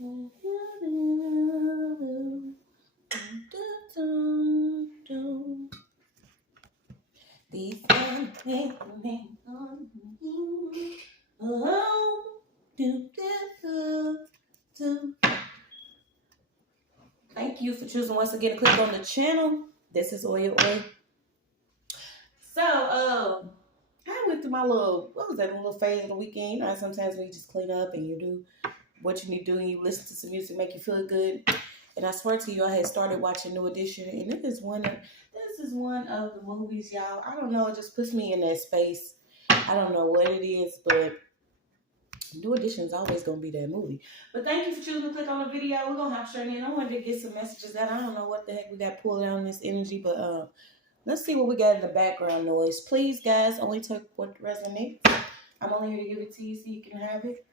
These things Thank you for choosing once again to click on the channel. This is OYAOY. So, I went through my little, what was that, little phase of the weekend? You know, sometimes when you just clean up and you do what you need to do and you listen to some music, make you feel good. And I swear to you, I had started watching New Edition, and this is one of the movies, y'all. I don't know, it just puts me in that space. I don't know what it is, but New Edition is always going to be that movie. But thank you for choosing to click on the video. We're going to hop straight in. I wanted to get some messages out. I don't know what the heck we got pulled out in this energy, but let's see what we got in the background noise. Please, guys, only take what resonates. I'm only here to give it to you so you can have it.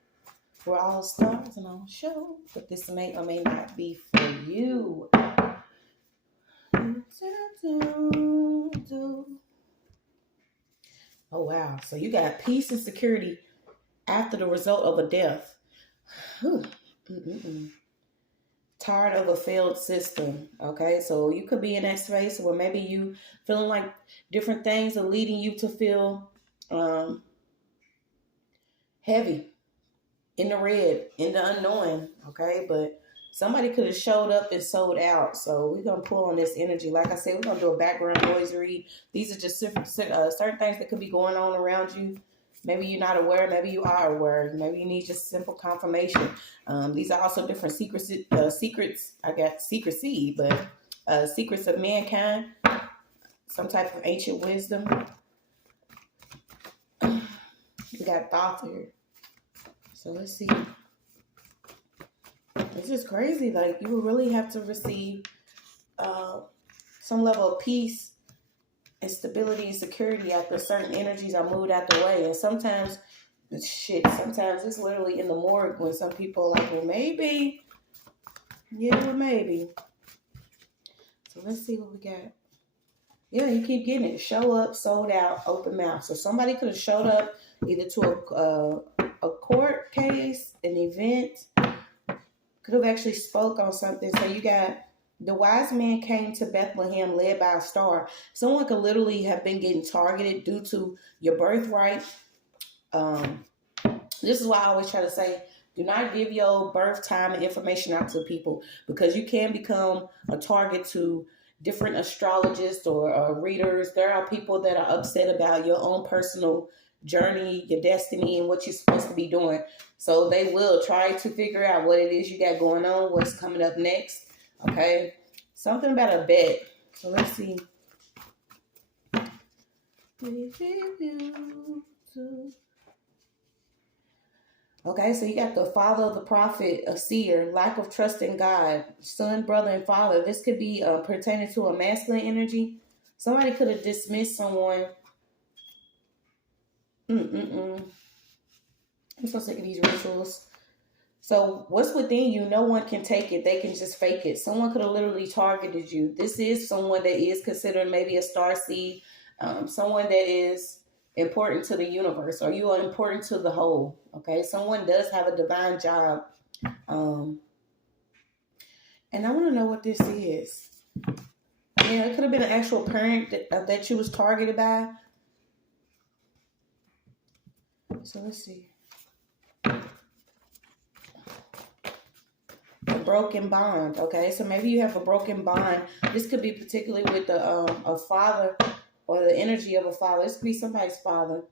We're all stars and all show, but this may or may not be for you. Oh, wow. So you got peace and security after the result of a death. Tired of a failed system. Okay, so you could be in that space where maybe you feeling like different things are leading you to feel heavy, in the red, in the unknowing. Okay, but somebody could have showed up and sold out. So we're going to pull on this energy. Like I said, we're going to do a background noise read. These are just certain things that could be going on around you. Maybe you're not aware. Maybe you are aware. Maybe you need just simple confirmation. These are also different secrets. I got secrecy, but secrets of mankind. Some type of ancient wisdom. We got thoughts here. So let's see. It's just crazy. Like, you will really have to receive some level of peace and stability and security after certain energies are moved out the way. And sometimes it's literally in the morgue when some people are like, well, maybe. Yeah, well, maybe. So let's see what we got. Yeah, you keep getting it. Show up, sold out, open mouth. So somebody could have showed up either to a court case, an event, could have actually spoke on something. So you got the wise man came to Bethlehem led by a star. Someone could literally have been getting targeted due to your birthright. This is why I always try to say, do not give your birth time and information out to people, because you can become a target to different astrologists or readers. There are people that are upset about your own personal journey, your destiny, and what you're supposed to be doing. So they will try to figure out what it is you got going on, what's coming up next. Okay, something about a bet. So let's see. Okay, so you got the father of the prophet, a seer, lack of trust in God, son, brother, and father. This could be pertaining to a masculine energy. Somebody could have dismissed someone. I'm so sick of these rituals. So what's within you, no one can take it. They can just fake it. Someone could have literally targeted you. This is someone that is considered maybe a starseed, someone that is important to the universe, or you are important to the whole. Okay, someone does have a divine job. And I want to know what this is. Yeah, it could have been an actual parent that you was targeted by. So let's see. A broken bond. Okay, so maybe you have a broken bond. This could be particularly with a father, or the energy of a father. This could be somebody's father.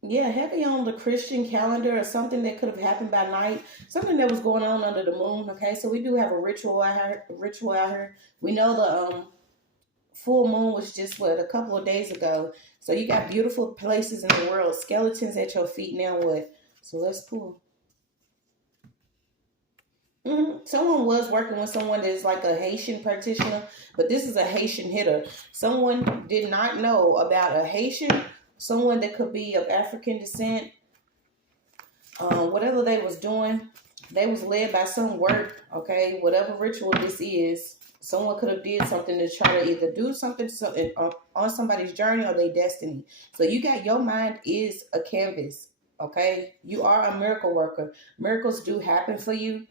Yeah, heavy on the Christian calendar, or something that could have happened by night. Something that was going on under the moon. Okay, so we do have a ritual out here. We know the full moon was just, a couple of days ago. So you got beautiful places in the world. Skeletons at your feet. Now what? So let's pull. Someone was working with someone that is like a Haitian practitioner, but this is a Haitian hitter. Someone did not know about a Haitian, someone that could be of African descent. Whatever they was doing, they was led by some work. Okay, whatever ritual this is, someone could have did something to try to either do something on somebody's journey or their destiny. So you got, your mind is a canvas. Okay? You are a miracle worker. Miracles do happen for you.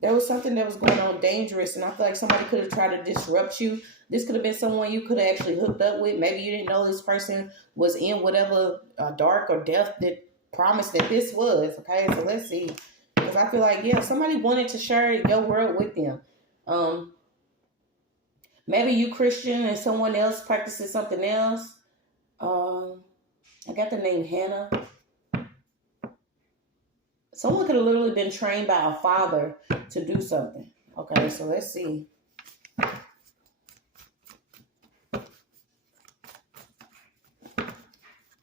There was something that was going on dangerous, and I feel like somebody could have tried to disrupt you. This could have been someone you could have actually hooked up with. Maybe you didn't know this person was in whatever dark or death that promised that this was. Okay, so let's see. Because I feel like, yeah, somebody wanted to share your world with them. Maybe you Christian and someone else practices something else. I got the name Hannah. Someone could have literally been trained by a father to do something. Okay, so let's see.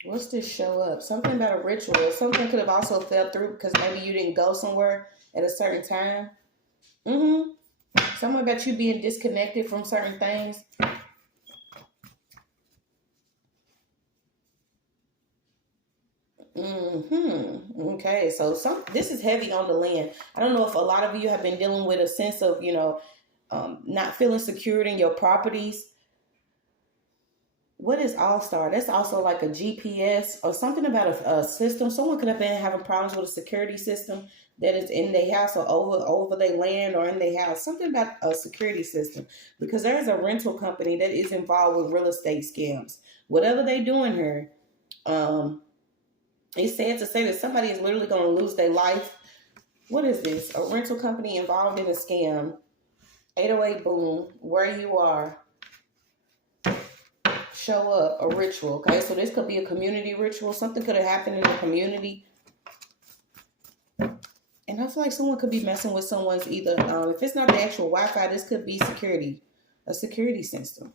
What's this show up? Something about a ritual. Something could have also fell through because maybe you didn't go somewhere at a certain time. Something about you being disconnected from certain things. Okay, so this is heavy on the land. I don't know if a lot of you have been dealing with a sense of, not feeling secured in your properties. What is All-Star? That's also like a GPS or something about a system. Someone could have been having problems with a security system that is in their house or over their land or in their house. Something about a security system. Because there is a rental company that is involved with real estate scams. Whatever they're doing here, it's sad to say that somebody is literally going to lose their life. What is this? A rental company involved in a scam. 808 boom. Where you are. Show up. A ritual. Okay, so this could be a community ritual. Something could have happened in the community. And I feel like someone could be messing with someone's either, if it's not the actual Wi-Fi, this could be security. A security system.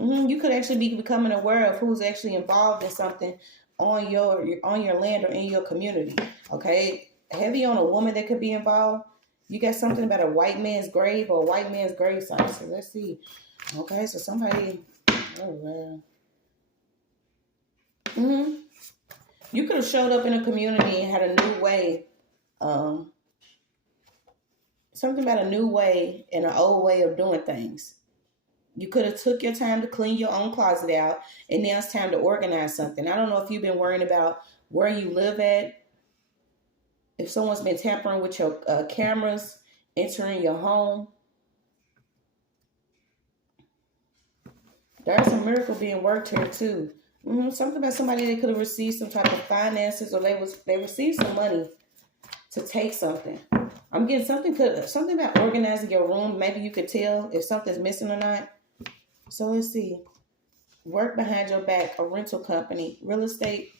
You could actually be becoming aware of who's actually involved in something on your land or in your community. Okay, heavy on a woman that could be involved. You got something about a white man's grave or a white man's grave site. So let's see. Okay, so somebody. Oh wow. You could have showed up in a community and had a new way. Something about a new way and an old way of doing things. You could have took your time to clean your own closet out, and now it's time to organize something. I don't know if you've been worrying about where you live at, if someone's been tampering with your cameras, entering your home. There's a miracle being worked here too. Something about somebody that could have received some type of finances, or they received some money to take something. I'm getting something about organizing your room. Maybe you could tell if something's missing or not. So let's see. Work behind your back, a rental company, real estate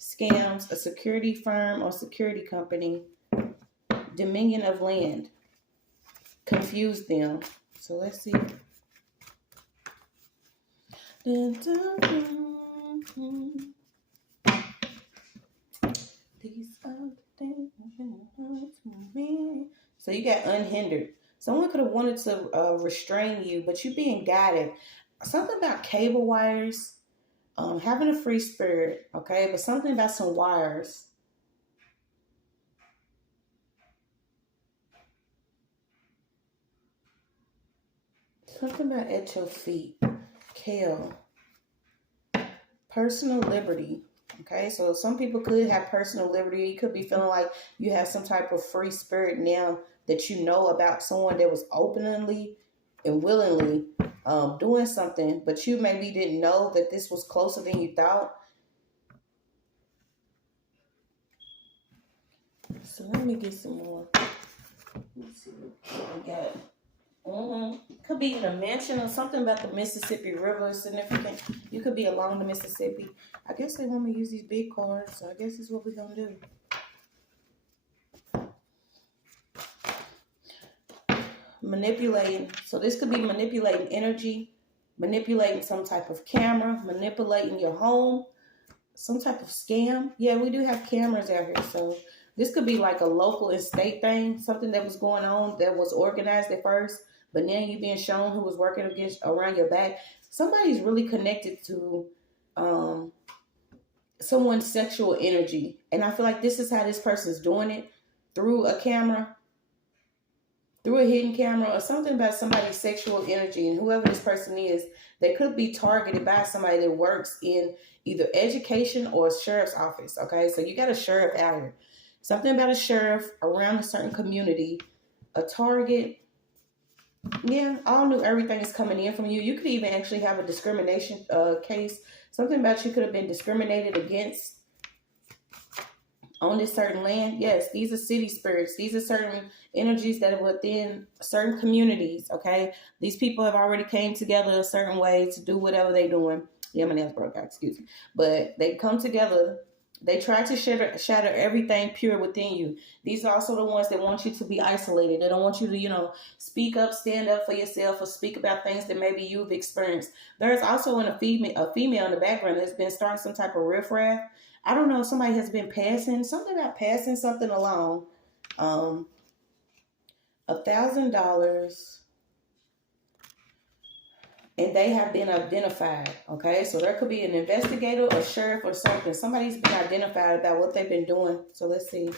scams, a security firm or security company, dominion of land. Confuse them. So let's see. These are the things. So you got unhindered. Someone could have wanted to restrain you, but you're being guided. Something about cable wires, having a free spirit, okay? But something about some wires. Something about at your feet. Kale. Personal liberty. Okay, so some people could have personal liberty. You could be feeling like you have some type of free spirit now that you know about someone that was openly and willingly doing something, but you maybe didn't know that this was closer than you thought. So let me get some more. Let's see what we got. Could be in a mansion or something about the Mississippi River is significant. You could be along the Mississippi. I guess they want me to use these big cards, so I guess that's what we're going to do. Manipulating. So this could be manipulating energy, manipulating some type of camera, manipulating your home, some type of scam. Yeah, we do have cameras out here, so this could be like a local and state thing, something that was going on that was organized at first, but now you're being shown who was working around your back. Somebody's really connected to someone's sexual energy. And I feel like this is how this person's doing it, through a camera, through a hidden camera or something about somebody's sexual energy. And whoever this person is, they could be targeted by somebody that works in either education or a sheriff's office. Okay, so you got a sheriff out here. Something about a sheriff around a certain community, a target. Yeah, all knew everything is coming in from you. You could even actually have a discrimination case. Something about you could have been discriminated against on this certain land. Yes, these are city spirits. These are certain energies that are within certain communities, okay? These people have already came together a certain way to do whatever they're doing. Yeah, my nails broke out, excuse me. But they come together. They try to shatter everything pure within you. These are also the ones that want you to be isolated. They don't want you to, speak up, stand up for yourself, or speak about things that maybe you've experienced. There's also a female in the background that's been starting some type of riffraff. I don't know if somebody has been passing something along. $1,000. And they have been identified, okay? So there could be an investigator or sheriff or something. Somebody's been identified about what they've been doing. So let's see.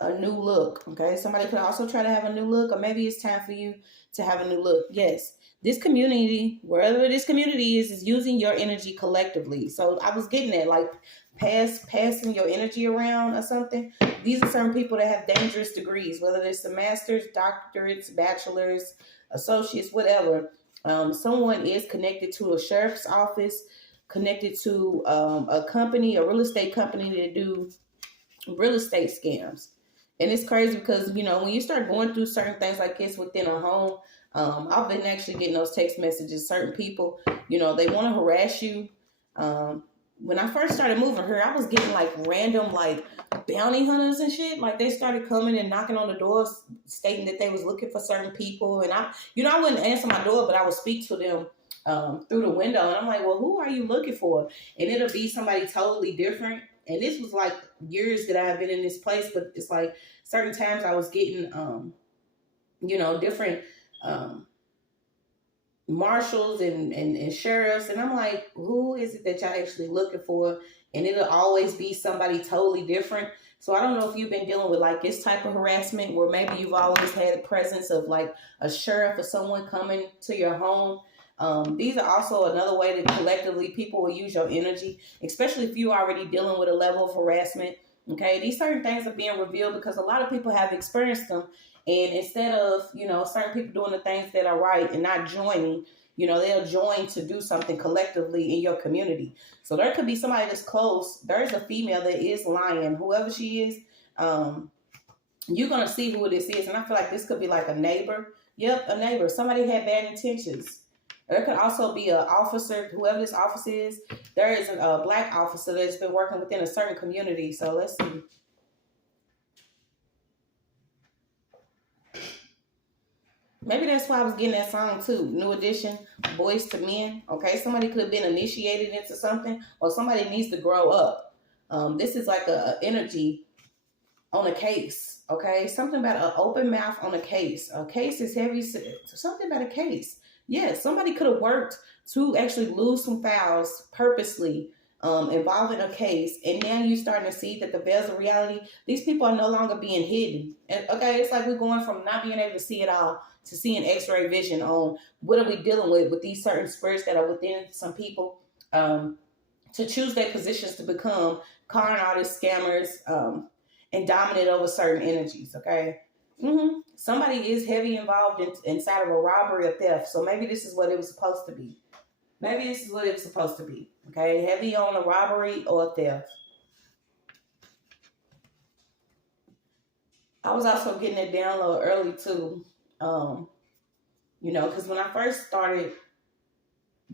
A new look, okay? Somebody could also try to have a new look, or maybe it's time for you to have a new look. Yes, this community, wherever this community is using your energy collectively. So I was getting that, like passing your energy around or something. These are certain people that have dangerous degrees, whether it's a master's, doctorates, bachelor's, associates, whatever. Someone is connected to a sheriff's office, connected to a company, a real estate company that do real estate scams. And it's crazy because, when you start going through certain things like this within a home, I've been actually getting those text messages. Certain people, they want to harass you. When I first started moving here, I was getting like random like bounty hunters and shit. Like they started coming and knocking on the doors stating that they was looking for certain people. And I wouldn't answer my door, but I would speak to them through the window. And I'm like, well, who are you looking for? And it'll be somebody totally different. And this was like years that I have been in this place, but it's like certain times I was getting, different marshals and sheriffs. And I'm like, who is it that y'all actually looking for? And it'll always be somebody totally different. So I don't know if you've been dealing with like this type of harassment where maybe you've always had the presence of like a sheriff or someone coming to your home. These are also another way that collectively people will use your energy, especially if you're already dealing with a level of harassment. Okay, these certain things are being revealed because a lot of people have experienced them. And instead of, certain people doing the things that are right and not joining, they'll join to do something collectively in your community. So there could be somebody that's close. There's a female that is lying, whoever she is. You're going to see who this is. And I feel like this could be like a neighbor. Yep, a neighbor. Somebody had bad intentions. There could also be an officer, whoever this officer is. There is a black officer that's been working within a certain community. So let's see. Maybe that's why I was getting that song too. New Edition, Boys to Men. Okay, somebody could have been initiated into something, or somebody needs to grow up. This is like a energy on a case. Okay, something about an open mouth on a case. A case is heavy. Something about a case. Yeah, somebody could have worked to actually lose some files purposely involving a case, and now you're starting to see that the veils of reality, these people are no longer being hidden. And okay, it's like we're going from not being able to see it all to seeing x-ray vision on what are we dealing with these certain spirits that are within some people, to choose their positions to become con artists, scammers, and dominate over certain energies. Okay. Somebody is heavy involved inside of a robbery or theft. So maybe this is what it was supposed to be. Maybe this is what it was supposed to be. Okay. Heavy on a robbery or a theft. I was also getting it download early too. Because when I first started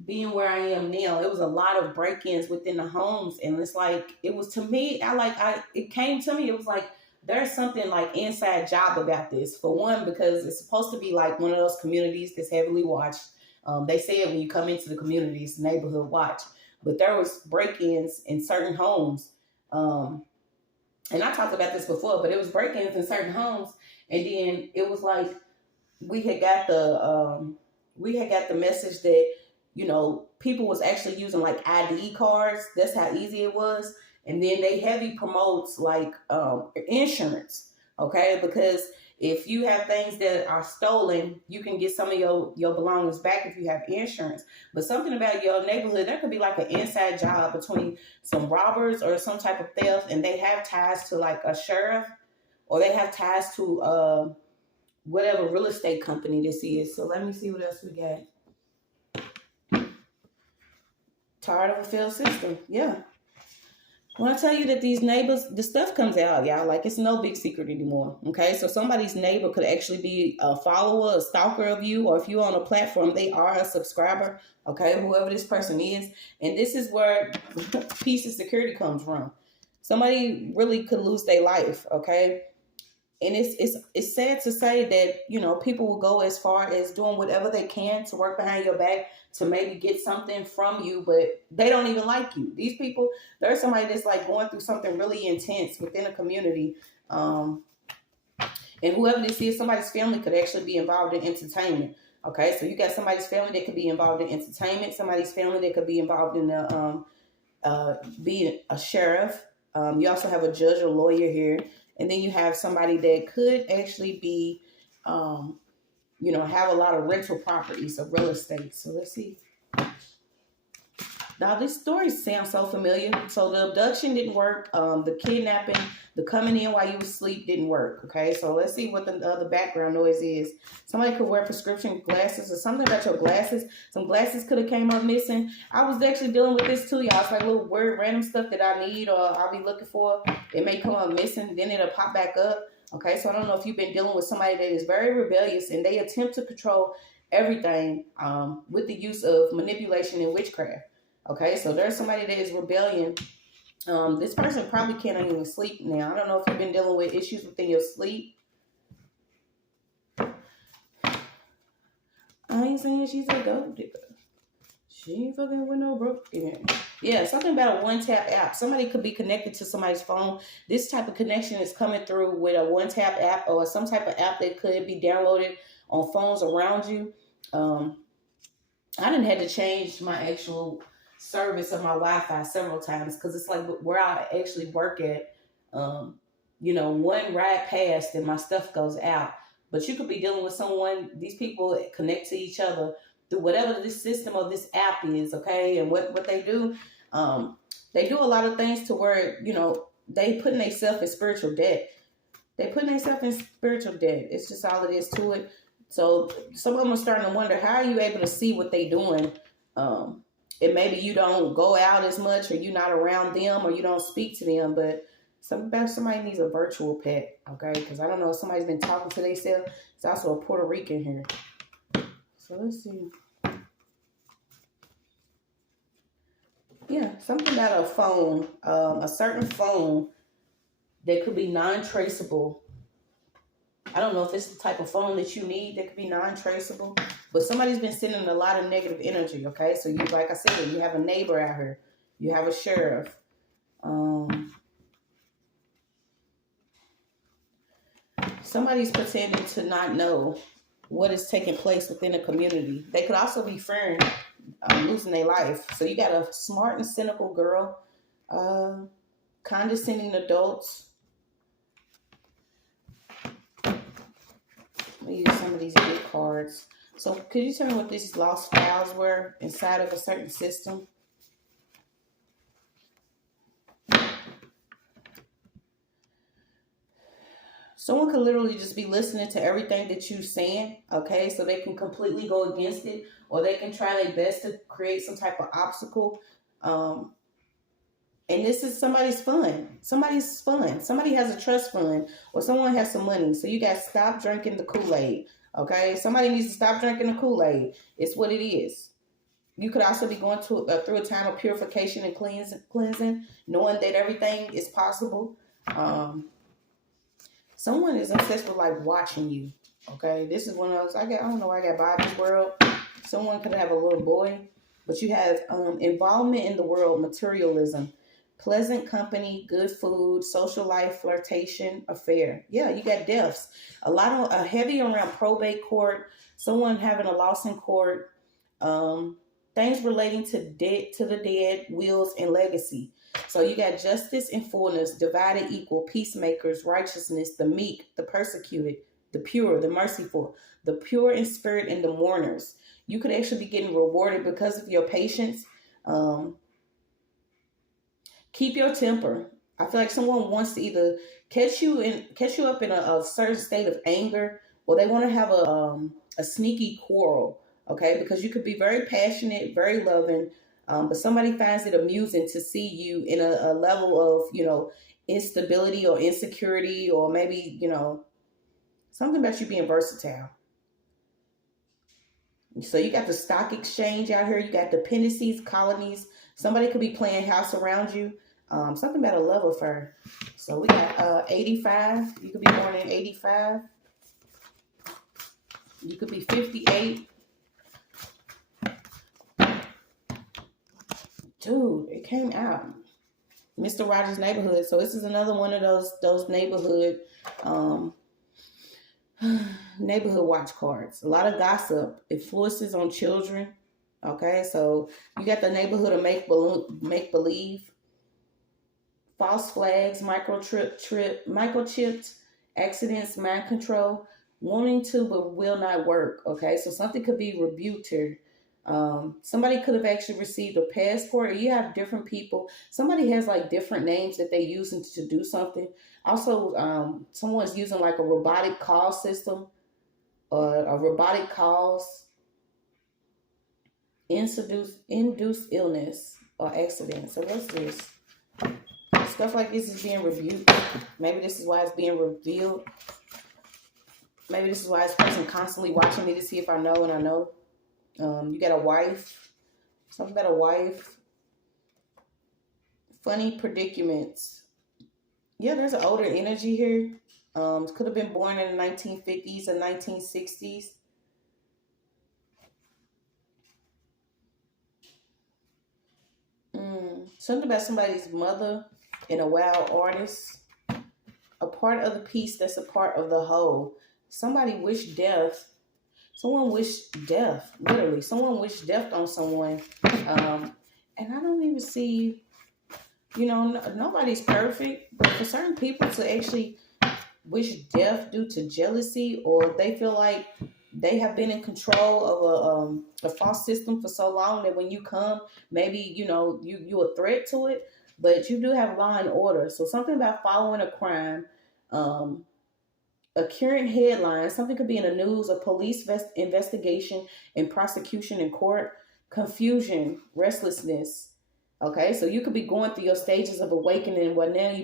being where I am now, it was a lot of break-ins within the homes. And it's like, it was to me, it came to me, it was like, there's something like inside job about this. For one, because it's supposed to be like one of those communities that's heavily watched. They say it when you come into the community, it's neighborhood watch. But there was break-ins in certain homes. And I talked about this before, but it was break-ins in certain homes. And then it was like, we had got the message that, people was actually using like ID cards. That's how easy it was. And then they heavy promotes like insurance. okay? Because if you have things that are stolen, you can get some of your belongings back if you have insurance. But something about your neighborhood, there could be like an inside job between some robbers or some type of theft, and they have ties to like a sheriff, or they have ties to whatever real estate company this is. So let me see what else we got. Tired of a failed system. Yeah. When I tell you that these neighbors, the stuff comes out, y'all, like it's no big secret anymore. Okay. So somebody's neighbor could actually be a follower, a stalker of you, or if you're on a platform, they are a subscriber. Okay. Whoever this person is. And this is where peace and security comes from. Somebody really could lose their life. Okay. And it's sad to say that, you know, people will go as far as doing whatever they can to work behind your back to maybe get something from you, but they don't even like you. These people, there's somebody that's like going through something really intense within a community. And whoever this is, somebody's family could actually be involved in entertainment. Okay, so you got somebody's family that could be involved in entertainment, somebody's family that could be involved in the, being a sheriff. You also have a judge or lawyer here. And then you have somebody that could actually be, you know, have a lot of rental properties of real estate. So let's see. Now, this story sounds so familiar. So the abduction didn't work. The kidnapping, the coming in while you were asleep didn't work. Okay, so let's see what the other background noise is. Somebody could wear prescription glasses or something about your glasses. Some glasses could have came up missing. I was actually dealing with this too, y'all. It's like little weird random stuff that I need or I'll be looking for. It may come up missing, then it'll pop back up. Okay, so I don't know if you've been dealing with somebody that is very rebellious and they attempt to control everything with the use of manipulation and witchcraft. Okay, so there's somebody that is rebellion. This person probably can't even sleep now. I don't know if you've been dealing with issues within your sleep. I ain't saying she's a gold digger. She ain't fucking with no broke. Yeah, something about a one-tap app. Somebody could be connected to somebody's phone. This type of connection is coming through with a one-tap app or some type of app that could be downloaded on phones around you. I done had to change my actual service of my Wi-Fi several times because it's like where I actually work at, you know, one ride past and my stuff goes out. But you could be dealing with someone, these people connect to each other through whatever this system of this app is, okay? And what they do a lot of things to where, you know, they putting themselves in spiritual debt. It's just all it is to it. So some of them are starting to wonder, how are you able to see what they doing? And maybe you don't go out as much or you're not around them or you don't speak to them, but somebody needs a virtual pet, okay? Because I don't know if somebody's been talking to themselves. It's also a Puerto Rican here. So let's see. Yeah, something about a phone, a certain phone that could be non-traceable. I don't know if it's the type of phone that you need that could be non-traceable, but somebody's been sending a lot of negative energy, okay? So you, like I said, you have a neighbor out here. You have a sheriff. Somebody's pretending to not know what is taking place within the community. They could also be fearing losing their life. So you got a smart and cynical girl, condescending adults. Let me use some of these big cards. So could you tell me what these lost files were inside of a certain system? Someone could literally just be listening to everything that you're saying, okay? So they can completely go against it, or they can try their best to create some type of obstacle. And this is somebody's fun. Somebody's fun. Somebody has a trust fund, or someone has some money. So you got to stop drinking the Kool-Aid, okay? Somebody needs to stop drinking the Kool-Aid. It's what it is. You could also be going through a time of purification and cleansing, knowing that everything is possible. Someone is obsessed with like watching you. Okay, this is one of those. I don't know. I got Bobby's World. Someone could have a little boy, but you have involvement in the world, materialism, pleasant company, good food, social life, flirtation, affair. Yeah, you got deaths. A lot of heavy around probate court. Someone having a loss in court. Things relating to debt, to the dead, wills, and legacy. So you got justice and fullness, divided equal, peacemakers, righteousness, the meek, the persecuted, the pure, the merciful, the pure in spirit, and the mourners. You could actually be getting rewarded because of your patience. Um, Keep your temper. I feel like someone wants to either catch you up in a certain state of anger, or they want to have a sneaky quarrel. Okay, because you could be very passionate, very loving, but somebody finds it amusing to see you in a level of instability or insecurity, or maybe something about you being versatile. So you got the stock exchange out here. You got dependencies, colonies. Somebody could be playing house around you. Something about a love affair. So we got 85. You could be born in 85. You could be 58. Dude, it came out. Mr. Rogers' Neighborhood. So this is another one of those neighborhood neighborhood watch cards. A lot of gossip, influences on children. Okay, so you got the neighborhood of make believe, false flags, microchipped, accidents, mind control, wanting to but will not work. Okay, so something could be rebuked here. Somebody could have actually received a passport, or you have different people. Somebody has like different names that they use to do something. Also, someone's using like a robotic call system, or a robotic calls, induced illness or accident. So what's this? Stuff like this is being rebuked. Maybe this is why it's being revealed. Maybe this is why this person constantly watching me to see if I know and I know. You got a wife. Something about a wife. Funny predicaments. Yeah, there's an older energy here. Could have been born in the 1950s or 1960s. Something about somebody's mother and a wild artist. A part of the piece that's a part of the whole. Somebody wished death. Someone wished death. Literally, someone wished death on someone. And I don't even see, nobody's perfect. But for certain people to actually wish death due to jealousy, or they feel like they have been in control of a false system for so long that when you come, maybe you a threat to it, but you do have law and order. So something about following a crime, a current headline, something could be in the news, a police investigation and prosecution in court, confusion, restlessness. Okay, so you could be going through your stages of awakening where now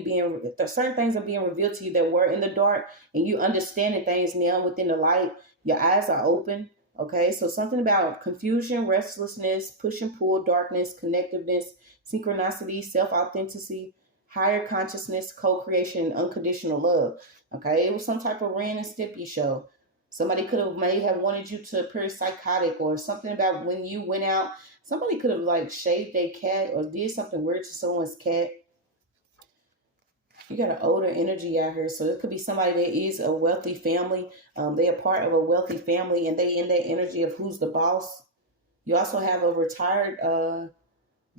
certain things are being revealed to you that were in the dark, and you understanding things now within the light. Your eyes are open. Okay, so something about confusion, restlessness, push and pull, darkness, connectiveness, synchronicity, self-authenticity, higher consciousness, co-creation, and unconditional love. Okay, it was some type of Ren and Stimpy show. Somebody may have wanted you to appear psychotic, or something about when you went out. Somebody could have like shaved their cat or did something weird to someone's cat. You got an older energy out here, so it could be somebody that is a wealthy family. They are part of a wealthy family, and they in that energy of who's the boss. You also have a retired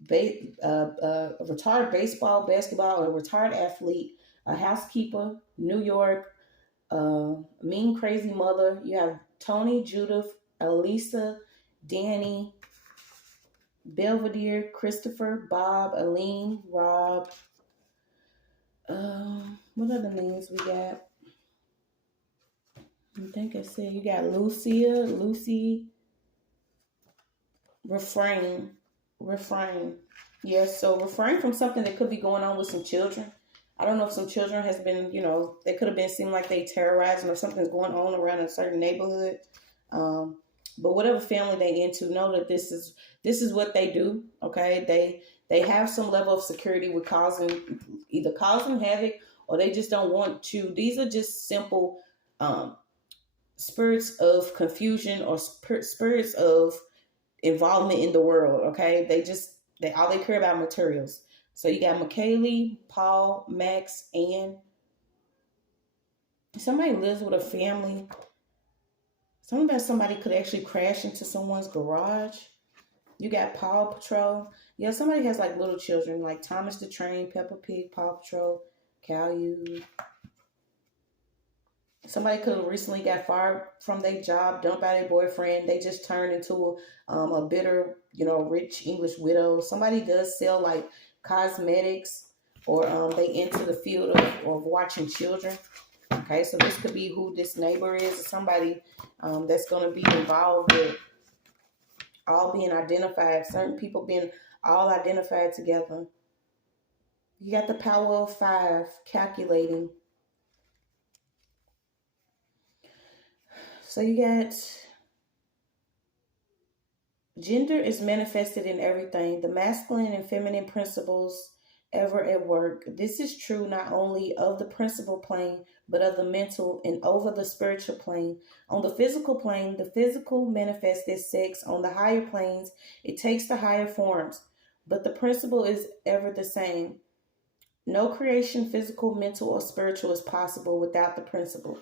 baseball, basketball, a retired athlete, a housekeeper, New York, mean crazy mother. You have Tony, Judith, Elisa, Danny, Belvedere, Christopher, Bob, Aline, Rob. What other names we got? I think I said you got Lucy, refrain. Yes, so refrain from something that could be going on with some children. I don't know if some children has been, they could have been seem like they terrorizing, or something's going on around a certain neighborhood. But whatever family they into, know that this is what they do. Okay, they have some level of security with either causing havoc, or they just don't want to. These are just simple spirits of confusion, or spirits of involvement in the world. Okay, they all they care about materials. So you got McKaylee, Paul, Max, Ann. Somebody lives with a family. Something about somebody could actually crash into someone's garage. You got Paw Patrol. Yeah, somebody has like little children, like Thomas the Train, Peppa Pig, Paw Patrol, Caillou. Somebody could have recently got fired from their job, dumped by their boyfriend. They just turned into a bitter, rich English widow. Somebody does sell like cosmetics, or they into the field of watching children. Okay, so this could be who this neighbor is, or somebody that's going to be involved with all being identified, certain people being all identified together. You got the power of 5, calculating. So you got gender is manifested in everything, the masculine and feminine principles ever at work. This is true not only of the principal plane, but of the mental and over the spiritual plane. On the physical plane, the physical manifests as sex. On the higher planes, it takes the higher forms, but the principle is ever the same. No creation, physical, mental, or spiritual, is possible without the principle.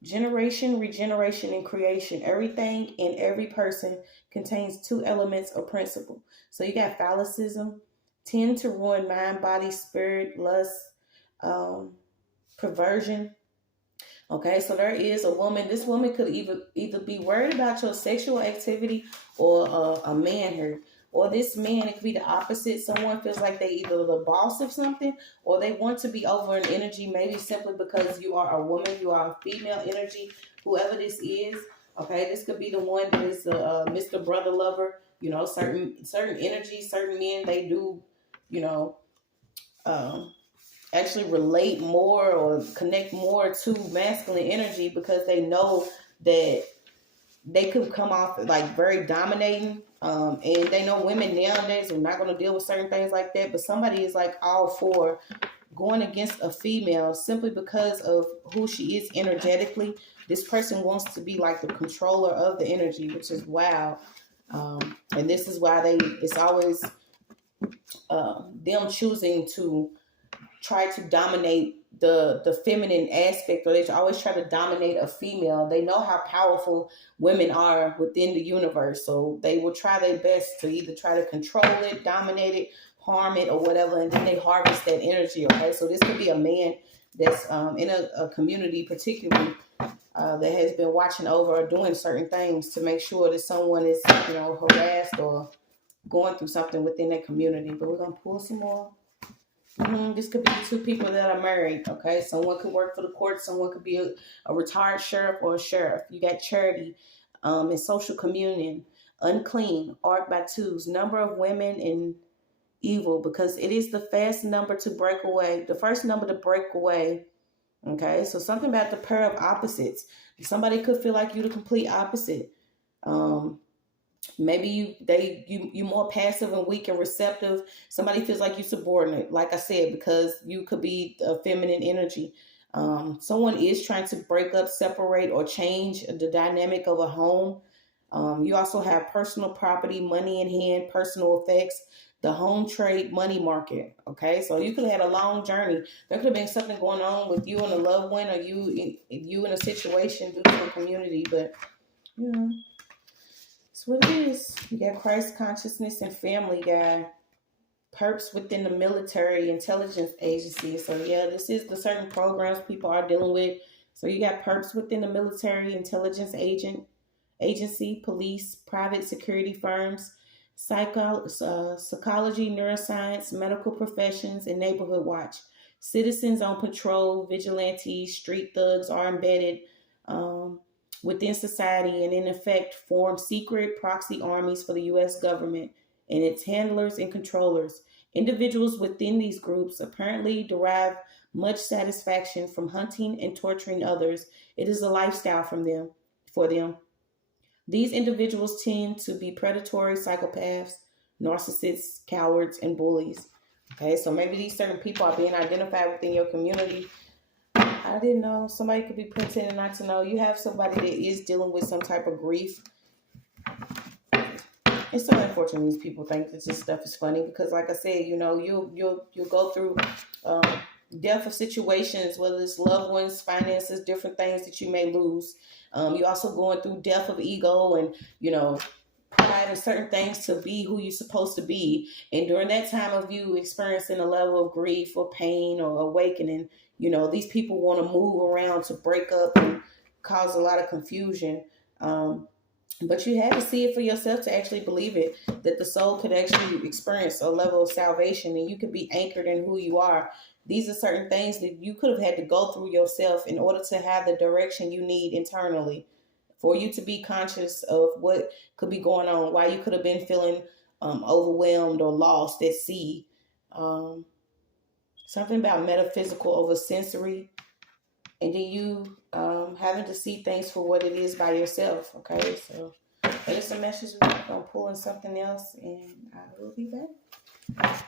Generation, regeneration, and creation. Everything in every person contains 2 elements of principle. So you got phallicism, tend to ruin mind, body, spirit, lust, perversion. Okay, so there is a woman. This woman could either be worried about your sexual activity, or a man here. Or this man, it could be the opposite. Someone feels like they either the boss of something, or they want to be over in energy, maybe simply because you are a woman, you are a female energy, whoever this is. Okay, this could be the one that is Mr. Brother Lover. Certain energies, certain men, they do, actually relate more or connect more to masculine energy, because they know that they could come off like very dominating. And they know women nowadays are not going to deal with certain things like that. But somebody is like all for going against a female simply because of who she is energetically. This person wants to be like the controller of the energy, which is wow. And this is why it's always them choosing to try to dominate the feminine aspect, or they always try to dominate a female. They know how powerful women are within the universe, so they will try their best to either try to control it, dominate it, harm it, or whatever, and then they harvest that energy. Okay, so this could be a man that's in a community particularly that has been watching over or doing certain things to make sure that someone is harassed or going through something within that community. But we're gonna pull some more. This could be 2 people that are married. Okay, someone could work for the court, someone could be a retired sheriff or a sheriff. You got charity, and social communion, unclean, arc by 2s, number of women in evil, because it is the fast number to break away, the first number to break away. Okay, so something about the pair of opposites. Somebody could feel like you're the complete opposite. Maybe you more passive and weak and receptive. Somebody feels like you subordinate, like I said, because you could be a feminine energy. Someone is trying to break up, separate, or change the dynamic of a home. You also have personal property, money in hand, personal effects, the home trade, money market. Okay, so you could have had a long journey. There could have been something going on with you and a loved one, or you in a situation due to a community, but that's what it is. You got Christ consciousness and family guy. Perps within the military intelligence agency. So yeah, this is the certain programs people are dealing with. So you got perps within the military intelligence agency, police, private security firms, psychology, neuroscience, medical professions, and neighborhood watch. Citizens on patrol, vigilantes, street thugs are embedded within society and in effect form secret proxy armies for the U.S. government and its handlers and controllers. Individuals within these groups apparently derive much satisfaction from hunting and torturing others. It is a lifestyle for them. These individuals tend to be predatory psychopaths, narcissists, cowards, and bullies. Okay, so maybe these certain people are being identified within your community. I didn't know. Somebody could be pretending not to know. You have somebody that is dealing with some type of grief. It's so unfortunate these people think that this stuff is funny, because like I said, you'll go through death of situations, whether it's loved ones, finances, different things that you may lose. You also going through death of ego and, pride in certain things to be who you're supposed to be. And during that time of you experiencing a level of grief or pain or awakening, you know, these people want to move around to break up and cause a lot of confusion. But you have to see it for yourself to actually believe it, that the soul could actually experience a level of salvation and you could be anchored in who you are. These are certain things that you could have had to go through yourself in order to have the direction you need internally, for you to be conscious of what could be going on, why you could have been feeling overwhelmed or lost at sea. Something about metaphysical over sensory, and then you having to see things for what it is by yourself. Okay, so that is a message. I'm pulling something else, and I will be back.